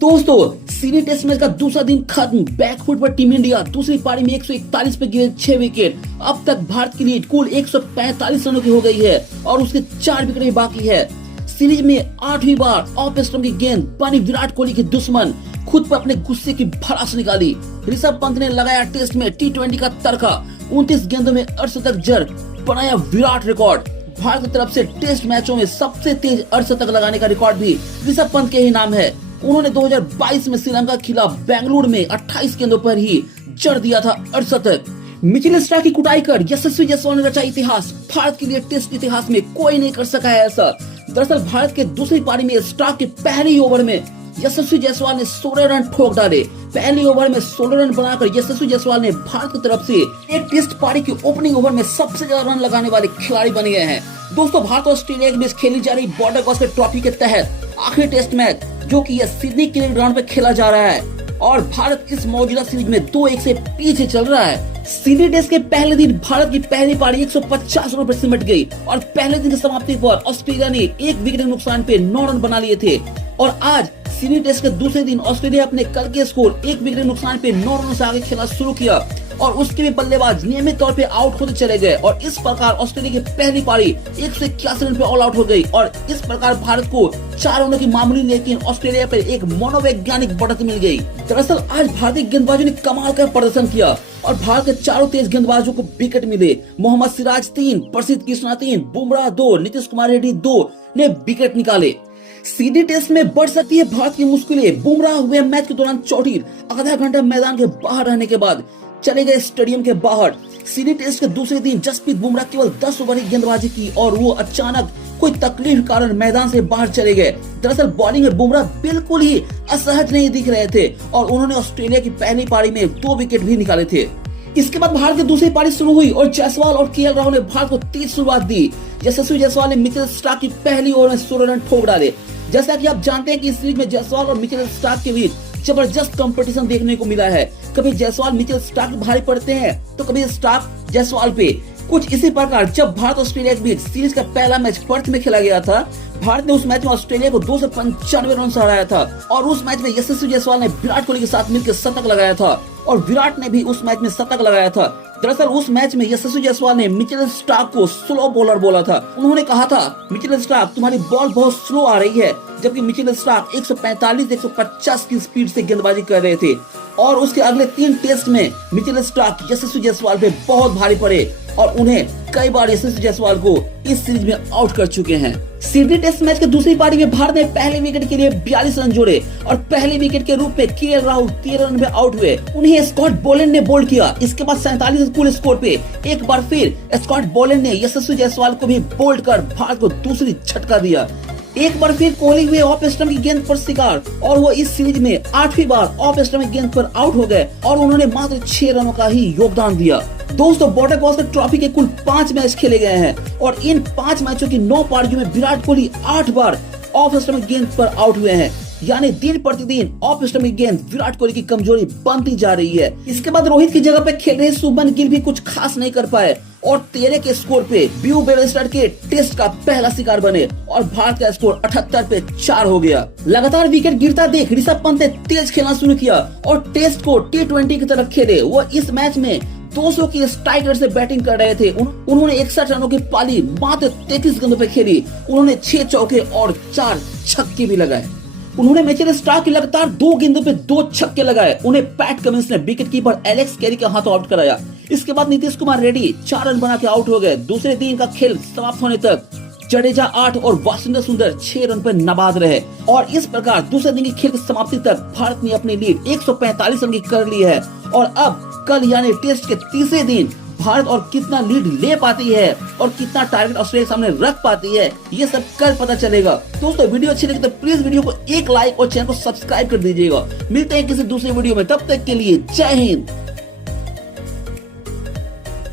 दोस्तों series test match का दूसरा दिन खत्म। बैकफुट पर टीम इंडिया दूसरी पारी में 141 पे गिरे 6 विकेट। अब तक भारत की लीड कुल 145 रनों की हो गई है और उसके 4 विकेट भी बाकी है। सीरीज में 8वीं बार ऑफ स्टंप की गेंद बनी विराट कोहली की दुश्मन, खुद पर अपने गुस्से की भड़ास निकाली। ऋषभ पंत ने लगाया टेस्ट में T20 का तड़का, 29 गेंदों में 68 जड़, बनाया विराट रिकॉर्ड। भारत की तरफ से टेस्ट मैचों में सबसे तेज अर्धशतक लगाने का रिकॉर्ड भी ऋषभ पंत के ही नाम है। उन्होंने 2022 में श्रीलंका के खिलाफ बेंगलुरु में 28 गेंदों पर ही जड़ दिया था अर्धशतक। मिचेल स्टार्क की कुटाई कर यशस्वी जायसवाल ने रचा इतिहास। भारत के लिए टेस्ट इतिहास में कोई नहीं कर सका है ऐसा। दरअसल भारत के दूसरी पारी में स्टार्क के पहले ओवर में यशस्वी जायसवाल ने 16 रन ठोक डाले। पहले ओवर में 16 रन बनाकर यशस्वी जायसवाल ने भारत की तरफ से एक टेस्ट पारी की ओपनिंग ओवर में सबसे ज्यादा रन लगाने वाले खिलाड़ी बन गए हैं। दोस्तों भारत और ऑस्ट्रेलिया के बीच खेली जा रही बॉर्डर गावस्कर ट्रॉफी के तहत आखिरी टेस्ट मैच जो कि यह सिडनी क्रिकेट ग्राउंड पे खेला जा रहा है और भारत इस मौजूदा सीरीज में 2-1 से पीछे चल रहा है। सिडनी टेस्ट के पहले दिन भारत की पहली पारी 150 रनों पर सिमट गई और पहले दिन की समाप्ति पर ऑस्ट्रेलिया ने 1 विकेट के नुकसान पे 9 रन बना लिए थे। और आज सिडनी टेस्ट के दूसरे दिन ऑस्ट्रेलिया अपने कल के स्कोर 1 विकेट के नुकसान पे 9 रनों से आगे खेलना शुरू किया और उसके भी बल्लेबाज नियमित तौर पे आउट होते चले गए और इस प्रकार ऑस्ट्रेलिया की पहली पारी 181 रन पे ऑल आउट हो गई और इस प्रकार भारत को 4 रनों की मामूली लेकिन ऑस्ट्रेलिया पर एक मनोवैज्ञानिक बढ़त मिल गई। दरअसल आज भारतीय गेंदबाजों ने कमाल का प्रदर्शन किया और भारत के चारों तेज गेंदबाजों को विकेट मिले। मोहम्मद सिराज 3, प्रसिद्ध कृष्णा 3, बुमराह 2, नीतीश कुमार रेड्डी 2 ने विकेट निकाले। सीडी टेस्ट में बढ़ सकती है भारत की मुश्किलें। बुमराह हुए मैच के दौरान चोटिल, आधा घंटा मैदान के बाहर रहने के बाद चले गए स्टेडियम के बाहर। सीडी टेस्ट के दूसरे दिन जसप्रीत बुमराह केवल 10 ओवर की गेंदबाजी की और वो अचानक कोई तकलीफ के कारण मैदान से बाहर चले गए। दरअसल बॉलिंग में बुमराह बिल्कुल ही असहज नहीं दिख रहे थे और उन्होंने ऑस्ट्रेलिया की पहली पारी में 2 विकेट भी निकाले थे। इसके बाद भारत की दूसरी पारी शुरू हुई और जायसवाल और केएल राहुल ने भारत को तेज शुरुआत दी। यशस्वी जायसवाल ने मिचेल स्टार्क की पहली ओवर में 16 रन ठोक डाले। जैसा कि आप जानते हैं कि इस सीरीज में जायसवाल और मिचेल स्टार्क के बीच जबरदस्त कंपटीशन देखने को मिला है। कभी जायसवाल मिचेल स्टार्क भारी पड़ते हैं तो कभी स्टार्क जायसवाल पे। कुछ इसी प्रकार जब भारत ऑस्ट्रेलिया के बीच सीरीज का पहला मैच पर्थ में खेला गया था, भारत ने उस मैच में ऑस्ट्रेलिया को 295 रन से हराया था और उस मैच में यशस्वी जायसवाल ने विराट कोहली के साथ मिलकर शतक लगाया था और विराट ने भी उस मैच में शतक लगाया था। दरअसल उस मैच में यशस्वी जायसवाल ने मिचेल स्टार्क को स्लो बॉलर बोला था। उन्होंने कहा था, मिचेल स्टार्क तुम्हारी बॉल बहुत स्लो आ रही है, जबकि मिचेल स्टार्क 145-150 की स्पीड से गेंदबाजी कर रहे थे और उसके अगले 3 टेस्ट में मिचेल स्टार्क यशस्वी जायसवाल पे बहुत भारी पड़े और उन्हें कई बार यशस्वी जायसवाल को इस सीरीज में आउट कर चुके हैं। सिडनी टेस्ट मैच के दूसरी पारी में भारत ने पहले विकेट के लिए 42 रन जोड़े और पहले विकेट के रूप में केएल राहुल 13 रन में आउट हुए। उन्हें स्कॉट बोलेंड ने बोल्ड किया। इसके बाद 47 कुल स्कोर पे एक बार फिर स्कॉट बोलेंड ने यशस्वी जायसवाल को भी बोल्ड कर भारत को दूसरी झटका दिया। एक बार फिर कोहली हुए ऑफ स्टंप की गेंद पर शिकार और वो इस सीरीज में 8वीं बार ऑफ स्टंप की गेंद पर आउट हो गए और उन्होंने मात्र 6 रनों का ही योगदान दिया। दोस्तों बॉर्डर गावस्कर ट्रॉफी के कुल 5 मैच खेले गए हैं और इन 5 मैचों की 9 पारियों में विराट कोहली 8 बार ऑफ स्टंप की गेंद पर आउट हुए हैं। यानी दिन प्रतिदिन ऑफ स्टंप की गेंद विराट कोहली की कमजोरी बनती जा रही है। इसके बाद रोहित की जगह पे खेल रहे शुभमन गिल भी कुछ खास नहीं कर पाए और 13 के स्कोर पे ब्यू बेयरस्टो के टेस्ट का पहला शिकार बने और भारत का स्कोर 78 पे 4 हो गया। लगातार विकेट गिरता देख ऋषभ पंत ने तेज खेलना शुरू किया और टेस्ट को T20 की तरफ खेले। वो इस मैच में 200 की स्ट्राइक रेट से बैटिंग कर रहे थे। उन्होंने 61 रनों की पाली मात्र 33 गेंदों पे खेली। उन्होंने 6 चौके और 4 छक्के भी लगाए। उन्होंने मिचेल स्टार्क की लगातार 2 गेंदों पे 2 छक्के लगाए। उन्हें पैट कमिंस ने विकेट कीपर एलेक्स कैरी के हाथों आउट कराया। इसके बाद नीतीश कुमार रेड्डी 4 रन बना के आउट हो गए। दूसरे दिन का खेल समाप्त होने तक जडेजा 8 और वाशिंगटन सुंदर 6 रन पर नाबाद रहे और इस प्रकार दूसरे दिन की खेल की समाप्ति तक भारत ने अपनी लीड 145 रन की कर ली है। और अब कल यानी टेस्ट के तीसरे दिन भारत और कितना लीड ले पाती है और कितना टारगेट ऑस्ट्रेलिया के सामने रख पाती है, ये सब कल पता चलेगा। दोस्तों वीडियो अच्छी लगी तो प्लीज वीडियो को एक लाइक और चैनल को सब्सक्राइब कर दीजिएगा। मिलते हैं किसी दूसरे वीडियो में, तब तक के लिए जय हिंद।